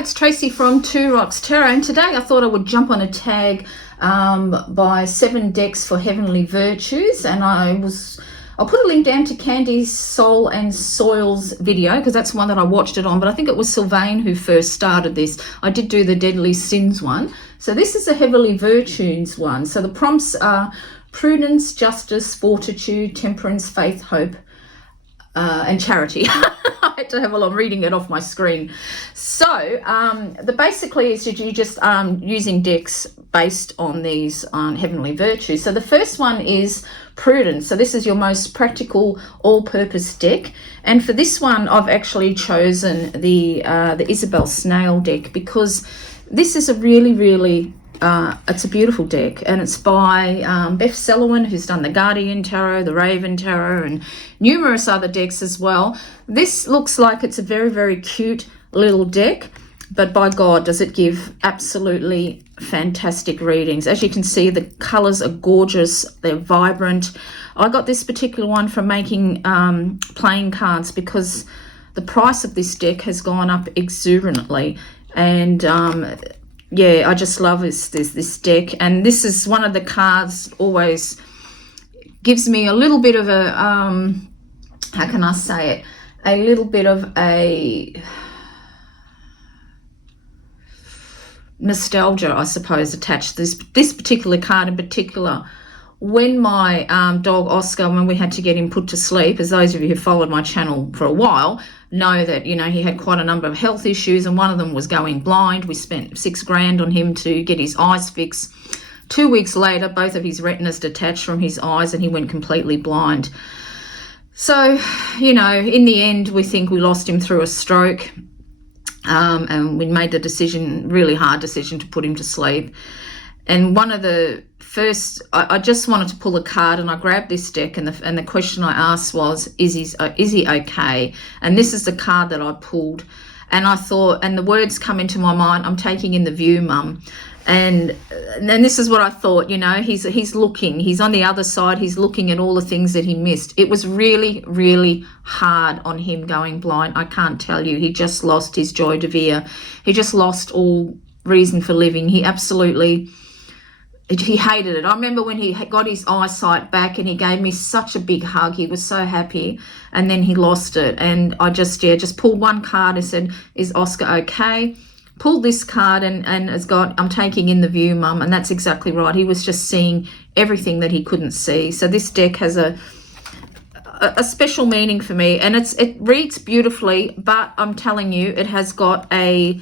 it's Tracy from Two Rocks Tarot, and today I thought I would jump on a tag by 7 decks for Heavenly Virtues, and I'll put a link down to Candy's Soul and Soil's video because that's the one that I watched it on, but I think it was Sylvain who first started this. I did do the Deadly Sins one. So this is a Heavenly Virtues one. So the prompts are Prudence, Justice, Fortitude, Temperance, Faith, Hope, and Charity. I had to have I'm reading it off my screen. So the basically is you just using decks based on these Heavenly Virtues. So the first one is Prudence. So this is your most practical all-purpose deck, and for this one I've actually chosen the Isabelle Snail deck because this is a really it's a beautiful deck, and it's by Beth Selwyn, who's done the Guardian Tarot, the Raven Tarot, and numerous other decks as well. This looks like it's a very cute little deck, but by God, does it give absolutely fantastic readings. As you can see, the colours are gorgeous, they're vibrant. I got this particular one from making playing cards because the price of this deck has gone up exuberantly, and yeah, I just love this deck. And this is one of the cards always gives me a little bit of a how can I say it, a little bit of a nostalgia, I suppose, attached to this particular card in particular. When my dog Oscar, when we had to get him put to sleep, as those of you who followed my channel for a while know that, you know, he had quite a number of health issues, and one of them was going blind. We spent $6,000 on him to get his eyes fixed. 2 weeks later, both of his retinas detached from his eyes and he went completely blind. So, you know, in the end, we think we lost him through a stroke, and we made the decision, really hard decision, to put him to sleep. And one of the first, I just wanted to pull a card, and I grabbed this deck, and the question I asked was, is he okay? And this is the card that I pulled, and I thought, and the words come into my mind, I'm taking in the view, Mum. And this is what I thought, you know, he's looking, he's on the other side, he's looking at all the things that he missed. It was really hard on him going blind. I can't tell you, he just lost his joy de vivre. He just lost all reason for living. He hated it. I remember when he got his eyesight back and he gave me such a big hug. He was so happy, and then he lost it. And I just pulled one card and said, is Oscar okay? Pulled this card and it's got, I'm taking in the view, Mum. And that's exactly right. He was just seeing everything that he couldn't see. So this deck has a special meaning for me, and it reads beautifully, but I'm telling you, it has got a,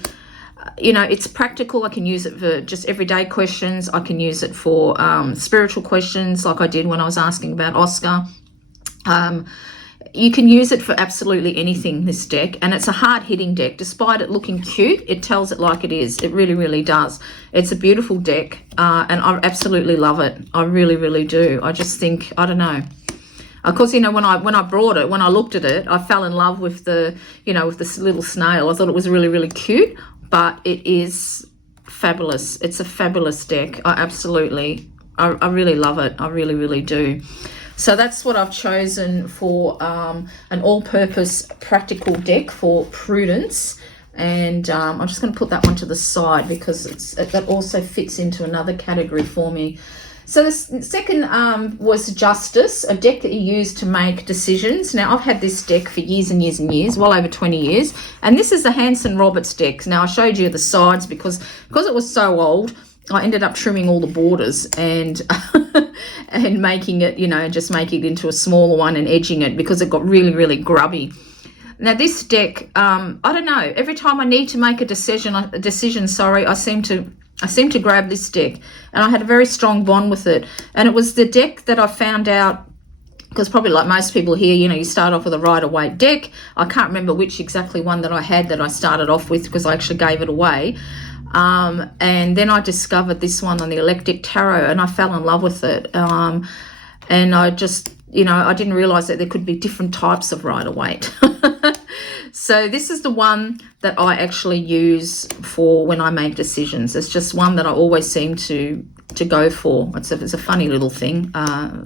you know, it's practical. I can use it for just everyday questions. I can use it for spiritual questions, like I did when I was asking about Oscar. You can use it for absolutely anything, this deck, and it's a hard-hitting deck. Despite it looking cute, it tells it like it is. It really does. It's a beautiful deck, and I absolutely love it. I really do. I just think, I don't know. Of course, you know, when I brought it, when I looked at it, I fell in love with the, you know, with this little snail. I thought it was really cute, but it is fabulous. It's a fabulous deck. I really love it. I really do. So that's what I've chosen for an all-purpose practical deck for Prudence. And I'm just going to put that one to the side because that also fits into another category for me. So the second was Justice, a deck that you use to make decisions. Now, I've had this deck for years and years, well over 20 years. And this is the Hanson Roberts deck. Now, I showed you the sides because it was so old, I ended up trimming all the borders and and making it, you know, just making it into a smaller one and edging it because it got really grubby. Now, this deck, I don't know, every time I need to make a decision, I seem to grab this deck, and I had a very strong bond with it. And it was the deck that I found out, because probably like most people here, you know, you start off with a Rider-Waite deck. I can't remember which exactly one that I had that I started off with because I actually gave it away. And then I discovered this one on the Eclectic Tarot, and I fell in love with it. And I just, you know, I didn't realize that there could be different types of Rider-Waite. So this is the one that I actually use for when I make decisions. It's just one that I always seem to go for. It's a funny little thing.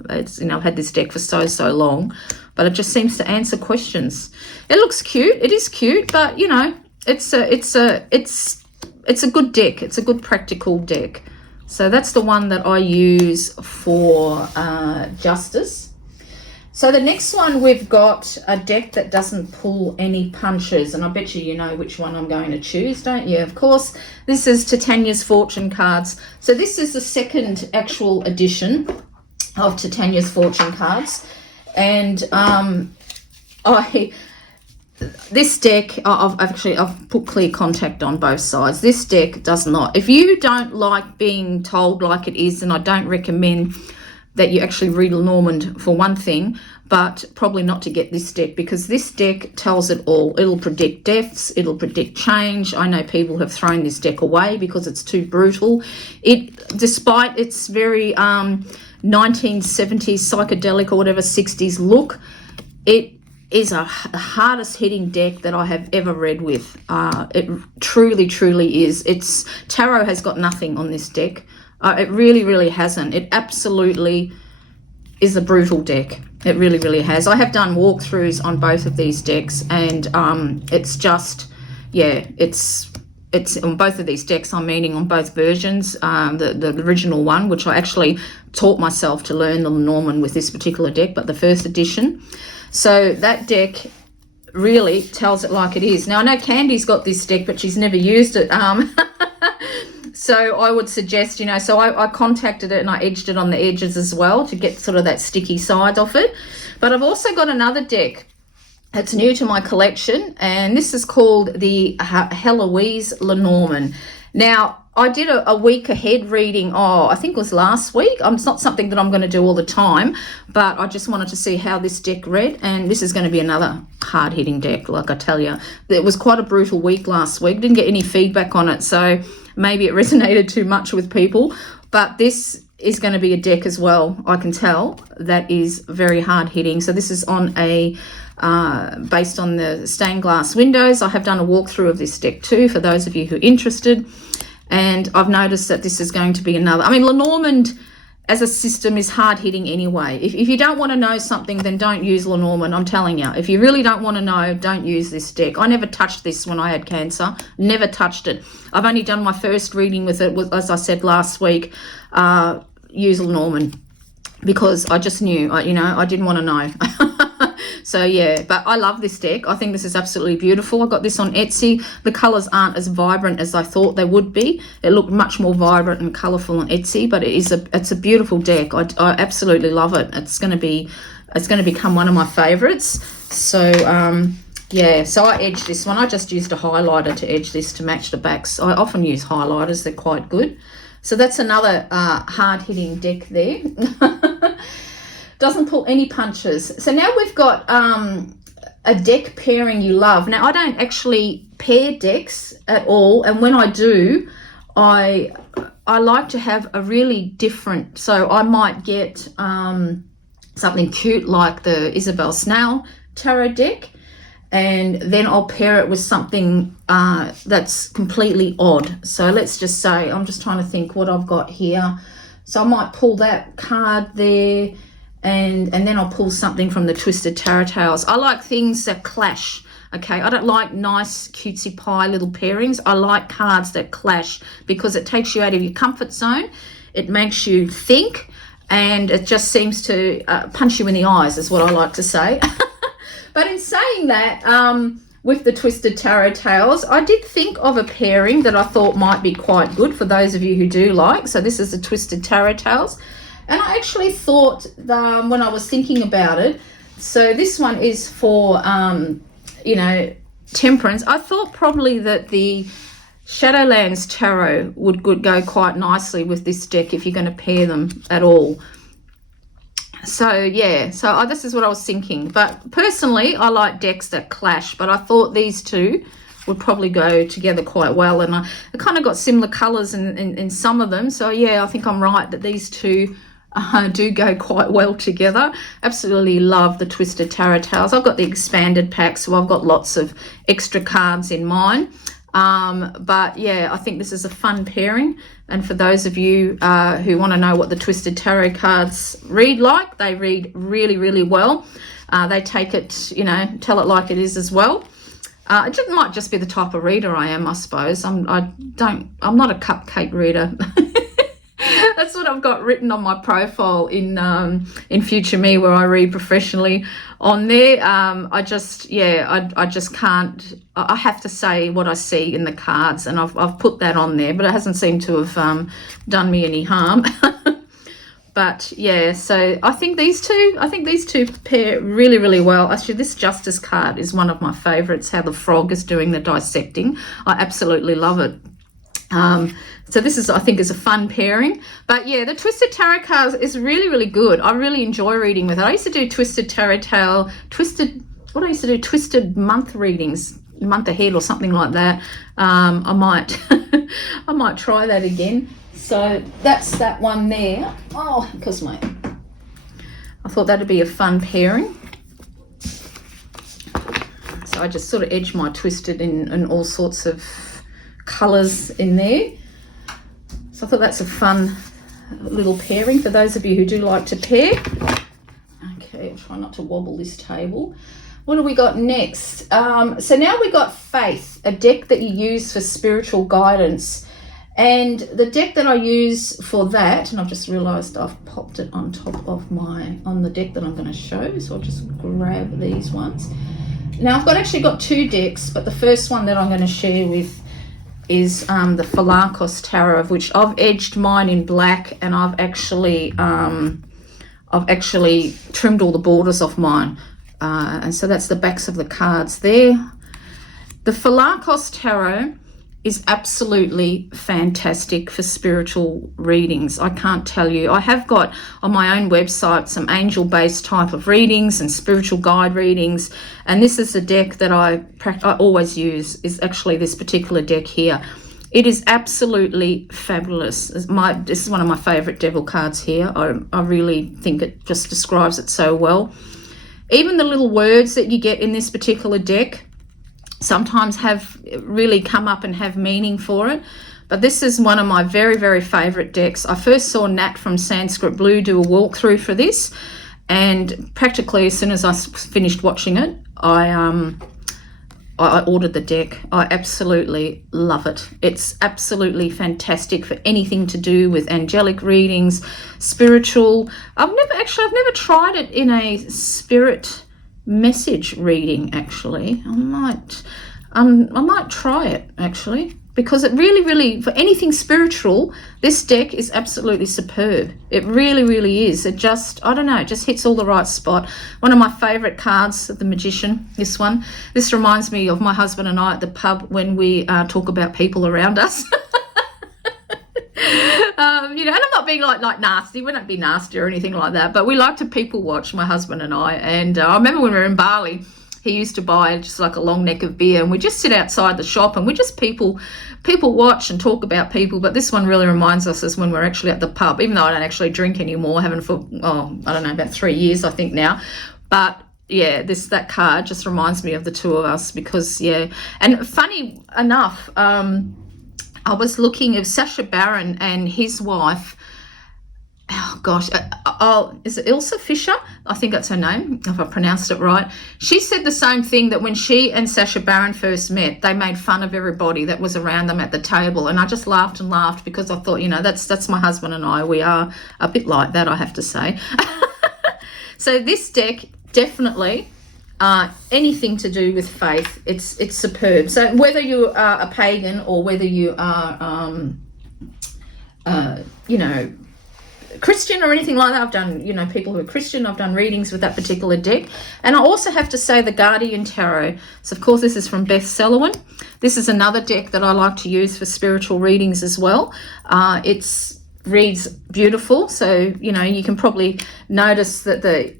It's, you know, I've had this deck for so long, but it just seems to answer questions. It looks cute. It is cute, but, you know, it's a good deck. It's a good practical deck. So that's the one that I use for Justice. So the next one, we've got a deck that doesn't pull any punches, and I bet you know which one I'm going to choose, don't you? Of course, this is Titania's Fortune cards. So this is the second actual edition of Titania's Fortune cards, and this deck, I've put clear contact on both sides. This deck does not. If you don't like being told like it is, then I don't recommend that you actually read Lenormand for one thing, but probably not to get this deck, because this deck tells it all. It'll predict deaths, it'll predict change. I know people have thrown this deck away because it's too brutal. Despite its very 1970s psychedelic or whatever 60s look, it is the hardest hitting deck that I have ever read with. It truly is. Tarot has got nothing on this deck. It really hasn't. It absolutely is a brutal deck. It really has. I have done walkthroughs on both of these decks, and it's just, yeah, it's on both of these decks. I'm meaning on both versions. The original one, which I actually taught myself to learn the Lenormand with this particular deck, but the first edition. So that deck really tells it like it is. Now, I know Candy's got this deck, but she's never used it. So I would suggest, so I contacted it and I edged it on the edges as well to get sort of that sticky side off it. But I've also got another deck that's new to my collection, and this is called the Heloise Lenormand. Now, I did a week ahead reading, I think it was last week. It's not something that I'm going to do all the time, but I just wanted to see how this deck read, and this is going to be another hard-hitting deck, like I tell you. It was quite a brutal week last week. Didn't get any feedback on it, so maybe it resonated too much with people, but this is going to be a deck as well, I can tell, that is very hard-hitting. So this is on based on the stained glass windows. I have done a walkthrough of this deck too, for those of you who are interested. And I've noticed that this is going to be another. I mean, Lenormand as a system is hard-hitting anyway. If you don't want to know something, then don't use Lenormand, I'm telling you. If you really don't want to know, don't use this deck. I never touched this when I had cancer. Never touched it. I've only done my first reading with it, as I said last week, use Lenormand, because I just knew, I didn't want to know. So yeah, but I love this deck. I think this is absolutely beautiful. I got this on Etsy. The colours aren't as vibrant as I thought they would be. It looked much more vibrant and colourful on Etsy, but it's a beautiful deck. I absolutely love it. It's going to become one of my favourites. So yeah, so I edged this one. I just used a highlighter to edge this to match the backs. I often use highlighters. They're quite good. So that's another hard-hitting deck there. Doesn't pull any punches. So now we've got a deck pairing you love. Now, I don't actually pair decks at all, and when I do, I like to have a really different, so I might get something cute like the Isabelle Snail tarot deck, and then I'll pair it with something that's completely odd. So let's just say, I'm just trying to think what I've got here. So I might pull that card there, and then I'll pull something from the Twisted Tarot Tales. I like things that clash, okay? I don't like nice cutesy pie little pairings. I like cards that clash, because it takes you out of your comfort zone. It makes you think, and it just seems to punch you in the eyes, is what I like to say. But in saying that, with the Twisted Tarot Tales, I did think of a pairing that I thought might be quite good for those of you who do like. So this is the Twisted Tarot Tales. And I actually thought, when I was thinking about it, so this one is for, Temperance. I thought probably that the Shadowlands Tarot would go quite nicely with this deck if you're going to pair them at all. So, yeah, this is what I was thinking. But personally, I like decks that clash, but I thought these two would probably go together quite well. And I kind of got similar colours in some of them. So, yeah, I think I'm right that these two do go quite well together. Absolutely love the Twisted Tarot Tales. I've got the expanded pack, so I've got lots of extra cards in mine. But yeah, I think this is a fun pairing. And for those of you who want to know what the Twisted Tarot cards read like, they read really well. They take it, tell it like it is as well. It just, might just be the type of reader I am, I suppose. I'm not a cupcake reader. That's what I've got written on my profile in Future Me, where I read professionally. On there, I just can't. I have to say what I see in the cards, and I've put that on there, but it hasn't seemed to have done me any harm. But yeah, so I think these two pair really, really well. Actually, this Justice card is one of my favorites, how the frog is doing the dissecting. I absolutely love it. So this is, I think, is a fun pairing. But yeah, the Twisted Tarot cards is really, really good. I really enjoy reading with it. I used to do Twisted Tarot Tale, Twisted month readings, month ahead or something like that. I might I might try that again. So that's that one there. Oh, because I thought that'd be a fun pairing. So I just sort of edge my twisted in all sorts of colours in there. So I thought that's a fun little pairing for those of you who do like to pair. Okay, I'll try not to wobble this table. What do we got next? So now we got Faith, a deck that you use for spiritual guidance. And the deck that I use for that, and I've just realised I've popped it on top of on the deck that I'm going to show, so I'll just grab these ones. Now I've actually got two decks, but the first one that I'm going to share with is the Precaution Tarot, of which I've edged mine in black, and I've actually trimmed all the borders off mine, and so that's the backs of the cards there. The Precaution Tarot is absolutely fantastic for spiritual readings. I can't tell you. I have got on my own website some angel-based type of readings and spiritual guide readings, and this is the deck that I always use, is actually this particular deck here. It is absolutely fabulous. This is one of my favourite devil cards here. I really think it just describes it so well. Even the little words that you get in this particular deck sometimes have really come up and have meaning for it. But this is one of my very, very favourite decks. I first saw Nat from Sanskrit Blue do a walkthrough for this, and practically as soon as I finished watching it, I ordered the deck. I absolutely love it. It's absolutely fantastic for anything to do with angelic readings, spiritual. I've never tried it in a spirit message reading. Actually, I might try it actually, because it really, for anything spiritual, this deck is absolutely superb. It really, really is. It just, I don't know, it just hits all the right spot. One of my favorite cards, the Magician, this one. This reminds me of my husband and I at the pub when we talk about people around us. And I'm not being like nasty. We don't be nasty or anything like that, but we like to people watch, my husband and I. And I remember when we were in Bali, he used to buy just like a long neck of beer, and we just sit outside the shop and we just people watch and talk about people. But this one really reminds us as when we're actually at the pub, even though I don't actually drink anymore, haven't for I don't know, about 3 years I think now. But yeah, that card just reminds me of the two of us, because yeah. And funny enough, I was looking at Sacha Baron and his wife. Oh gosh, is it Ilse Fisher? I think that's her name, if I pronounced it right. She said the same thing, that when she and Sacha Baron first met, they made fun of everybody that was around them at the table, and I just laughed and laughed, because I thought, that's my husband and I. We are a bit like that, I have to say. So this deck, definitely, anything to do with faith, it's superb. So whether you are a pagan or whether you are Christian or anything like that, I've done, people who are Christian, I've done readings with that particular deck. And I also have to say the Guardian Tarot. So of course this is from Beth Selwyn. This is another deck that I like to use for spiritual readings as well. It reads beautiful, so you can probably notice that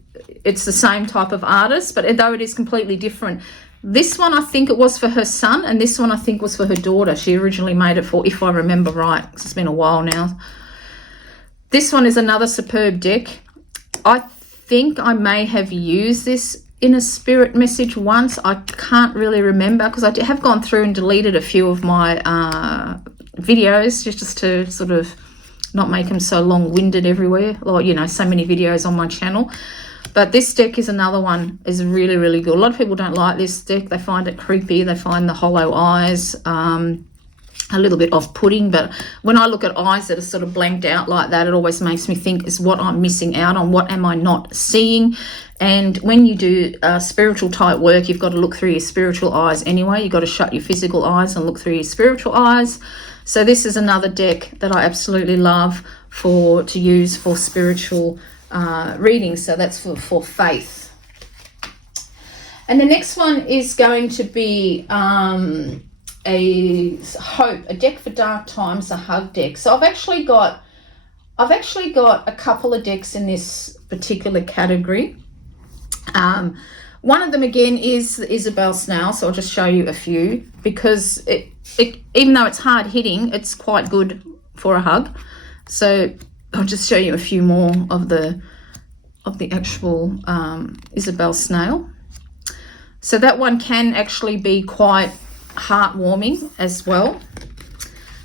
it's the same type of artist, but though it is completely different. This one I think it was for her son, and this one I think was for her daughter. She originally made it for, if I remember right, because it's been a while now. This one is another superb deck. I think I may have used this in a spirit message once. I can't really remember, because I have gone through and deleted a few of my videos just to sort of not make them so long-winded everywhere, or so many videos on my channel. But this deck is another one, is really, really good. A lot of people don't like this deck. They find it creepy. They find the hollow eyes a little bit off-putting. But when I look at eyes that are sort of blanked out like that, it always makes me think, is what I'm missing out on? What am I not seeing? And when you do spiritual type work, you've got to look through your spiritual eyes anyway. You've got to shut your physical eyes and look through your spiritual eyes. So this is another deck that I absolutely love to use for spiritual readings. So that's for faith. And the next one is going to be a deck for dark times, a hug deck. So I've actually got a couple of decks in this particular category. One of them again is the Isabelle Snail, so I'll just show you a few, because it even though it's hard hitting, it's quite good for a hug. So I'll just show you a few more of the actual Isabelle Snail. So that one can actually be quite heartwarming as well.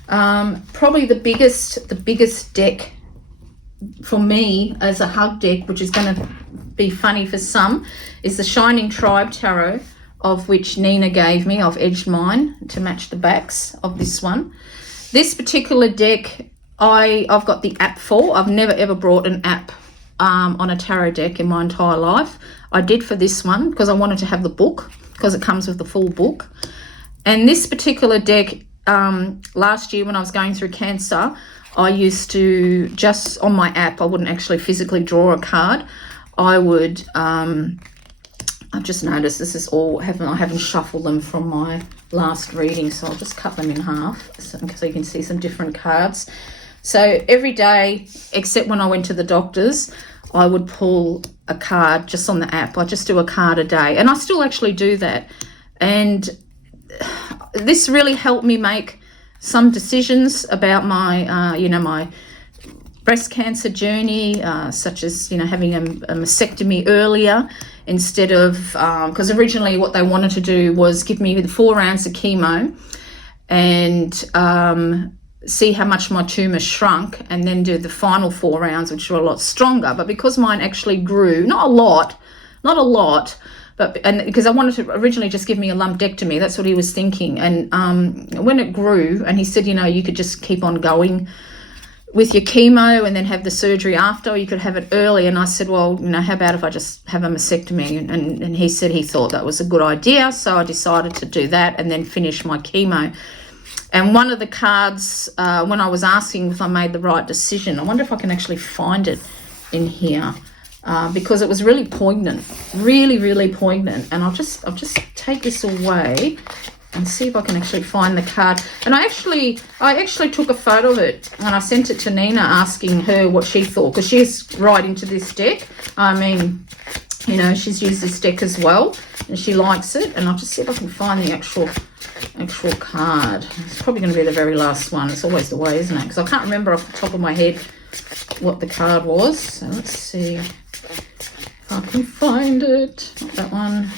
Probably the biggest deck for me as a hug deck, which is going to be funny for some, is the Shining Tribe Tarot, of which Nina gave me. I've edged mine to match the backs of this one. This particular deck I've got the app for. I've never ever brought an app on a tarot deck in my entire life. I did for this one because I wanted to have the book, because it comes with the full book. And this particular deck, last year when I was going through cancer, I used to, just on my app, I wouldn't actually physically draw a card. I would, I've just noticed this is all, I haven't shuffled them from my last reading, so I'll just cut them in half so you can see some different cards. So every day, except when I went to the doctors, I would pull a card just on the app. I just do a card a day, and I still actually do that. And this really helped me make some decisions about my, my breast cancer journey, such as, having a mastectomy earlier instead of, because originally what they wanted to do was give me the 4 rounds of chemo and see how much my tumour shrunk, and then do the final 4 rounds, which were a lot stronger. But because mine actually grew, not a lot, but because I wanted to originally just give me a lumpectomy, that's what he was thinking. And when it grew, and he said, you could just keep on going with your chemo and then have the surgery after, or you could have it early. And I said, well, how about if I just have a mastectomy? And he said he thought that was a good idea. So I decided to do that and then finish my chemo. And one of the cards, when I was asking if I made the right decision, I wonder if I can actually find it in here, because it was really poignant, really, really poignant. And I'll just take this away and see if I can actually find the card. And I actually took a photo of it and I sent it to Nina, asking her what she thought, because she's right into this deck. I mean, she's used this deck as well and she likes it. And I'll just see if I can find the actual card. It's probably going to be the very last one. It's always the way, isn't it? Because I can't remember off the top of my head what the card was. So let's see if I can find it. Not that one.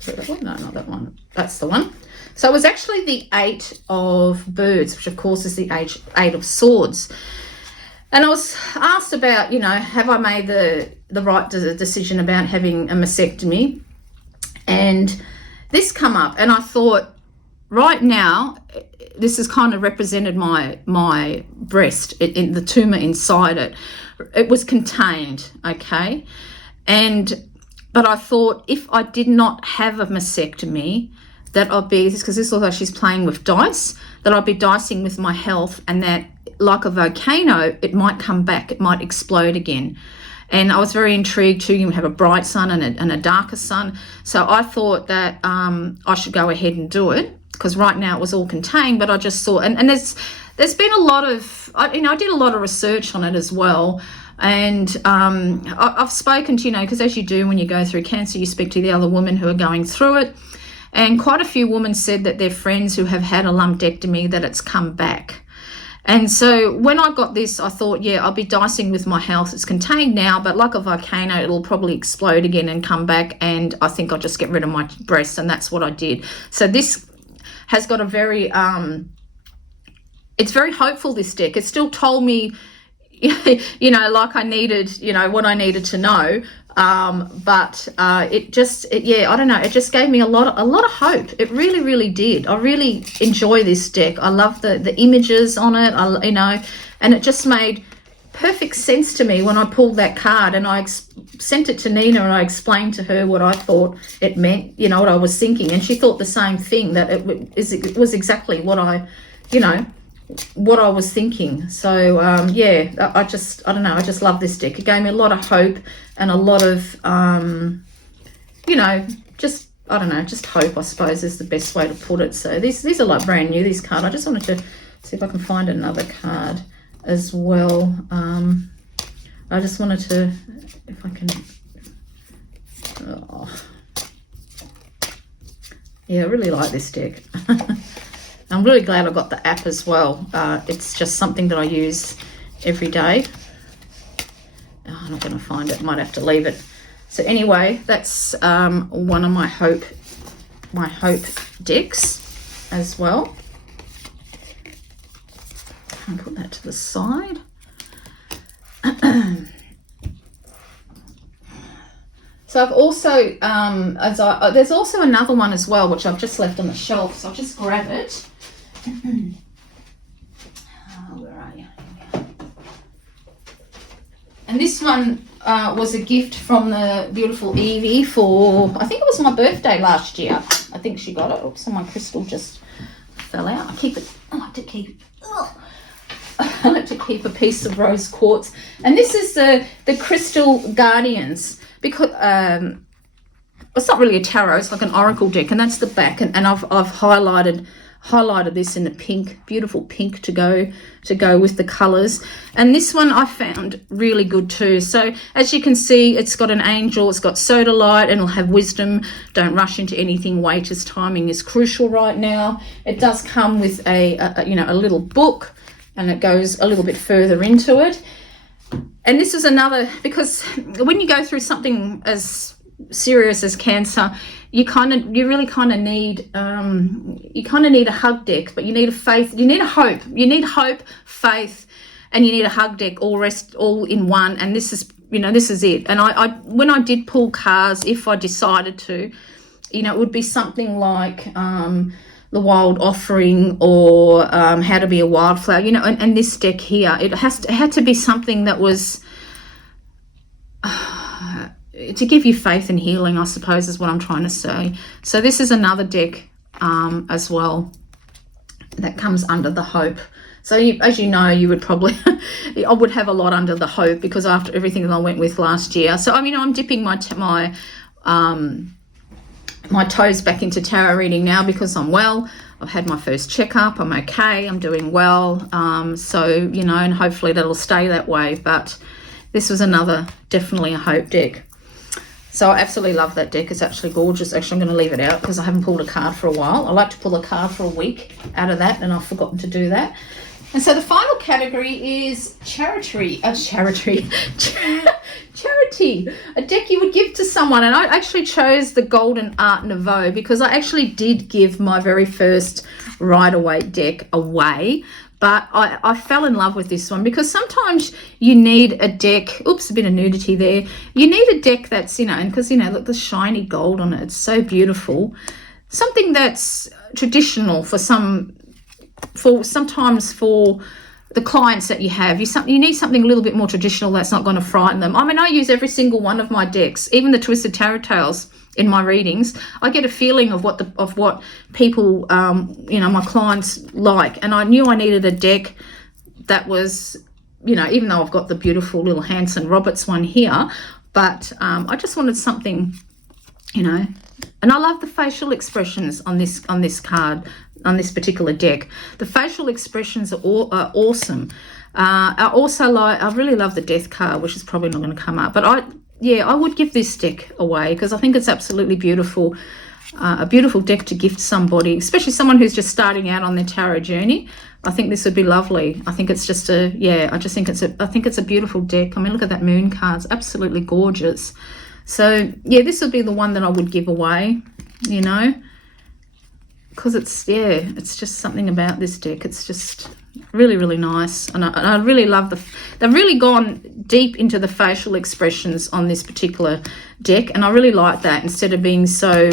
Is that one? No, not that one. That's the one. So it was actually the 8 of Birds, which of course is the 8 of Swords. And I was asked about, have I made the right decision about having a mastectomy? And this come up, and I thought, right now, this has kind of represented my breast, in the tumour inside it. It was contained, okay? But I thought, if I did not have a mastectomy, that I'd be, because this looks like she's playing with dice, that I'd be dicing with my health, and that, like a volcano, it might come back, it might explode again. And I was very intrigued too. You have a bright sun and a darker sun. So I thought that I should go ahead and do it, because right now it was all contained. But I just saw, and there's been a lot of, I did a lot of research on it as well. And I've spoken to, because as you do when you go through cancer, you speak to the other women who are going through it. And quite a few women said that their friends who have had a lumpectomy, that it's come back. And so when I got this, I thought, yeah, I'll be dicing with my health. It's contained now, but like a volcano, it'll probably explode again and come back. And I think I'll just get rid of my breasts. And that's what I did. So this has got a very, it's very hopeful, this deck. It still told me, you know, like I needed, you know, what I needed to know. But yeah, I don't know. It just gave me a lot of hope. It really, really did. I really enjoy this deck. I love the images on it. You know, and it just made perfect sense to me when I pulled that card, and I sent it to Nina and I explained to her what I thought it meant, you know, what I was thinking, and she thought the same thing, that it was exactly what I, you know, what I was thinking. So yeah, I don't know, I just love this deck. It gave me a lot of hope and a lot of you know, just, I don't know, just hope, I suppose, is the best way to put it. So these are like brand new, these cards. I just wanted to see if I can find another card as well. I just wanted to, if I can, yeah, I really like this deck. I'm really glad I got the app as well. It's just something that I use every day. Oh, I'm not going to find it, might have to leave it. So anyway, that's one of my hope decks as well. I'll put that to the side. So I've also, there's also another one as well, which I've just left on the shelf. So I'll just grab it. Where are you? And this one was a gift from the beautiful Evie for, I think it was my birthday last year. I think she got it. Oops, and my crystal just fell out. I keep it. Oh, I have to keep it. Oh. I like to keep a piece of rose quartz, and this is the Crystal Guardians, because it's not really a tarot, it's like an oracle deck, and that's the back, and I've highlighted this in the pink, beautiful pink to go with the colors. And this one I found really good too. So as you can see, it's got an angel, it's got soda light, and it'll have wisdom. Don't rush into anything, wait, as timing is crucial right now. It does come with a you know, a little book, and it goes a little bit further into it. And this is another, because when you go through something as serious as cancer, you really kind of need a hug deck, but you need a faith, you need a hope, you need hope, faith, and you need a hug deck, all in one. And this is, you know, this is it. And I when I did pull cards, if I decided to, you know, it would be something like the Wild Offering, or How to Be a Wildflower, you know, and this deck here, it had to be something that was to give you faith and healing, I suppose, is what I'm trying to say. So this is another deck as well that comes under the hope. So as you know, you would probably, I would have a lot under the hope, because after everything that I went with last year. So I mean, I'm dipping my toes back into tarot reading now, because I'm well. I've had my first checkup. I'm okay. I'm doing well. So, you know, and hopefully that'll stay that way. But this was definitely a hope deck. So I absolutely love that deck. It's actually gorgeous. Actually, I'm going to leave it out because I haven't pulled a card for a while. I like to pull a card for a week out of that, and I've forgotten to do that. And so the final category is charity, a deck you would give to someone. And I actually chose the Golden Art Nouveau because I actually did give my very first Rider-Waite deck away. But I fell in love with this one because sometimes you need a deck. Oops, a bit of nudity there. You need a deck that's, you know, and because, you know, look, the shiny gold on it. It's so beautiful. Something that's traditional sometimes for the clients that you have. You need something a little bit more traditional that's not going to frighten them. I mean, I use every single one of my decks, even the Twisted Tarot Tales in my readings. I get a feeling of what people, you know, my clients like. And I knew I needed a deck that was, you know, even though I've got the beautiful little Hanson Roberts one here, but I just wanted something, you know. And I love the facial expressions on this card, on this particular deck. The facial expressions are awesome. I really love the Death card, which is probably not going to come up. But I would give this deck away because I think it's absolutely beautiful. A beautiful deck to gift somebody, especially someone who's just starting out on their tarot journey. I think this would be lovely. I think it's just I think it's a beautiful deck. I mean, look at that moon card. It's absolutely gorgeous. So yeah, this would be the one that I would give away, you know, because it's just something about this deck. It's just Really, really nice. And I really love they've really gone deep into the facial expressions on this particular deck. And I really like that instead of being so,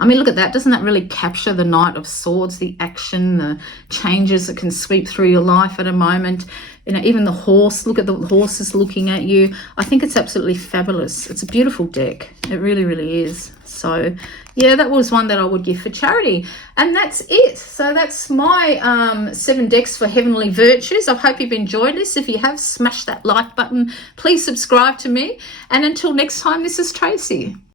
I mean, look at that. Doesn't that really capture the Knight of Swords, the action, the changes that can sweep through your life at a moment? You know, even the horse, look at the horses looking at you. I think it's absolutely fabulous. It's a beautiful deck. It really, really is. So, yeah, that was one that I would give for charity. And that's it. So that's my 7 decks for Heavenly Virtues. I hope you've enjoyed this. If you have, smash that like button. Please subscribe to me. And until next time, this is Tracy.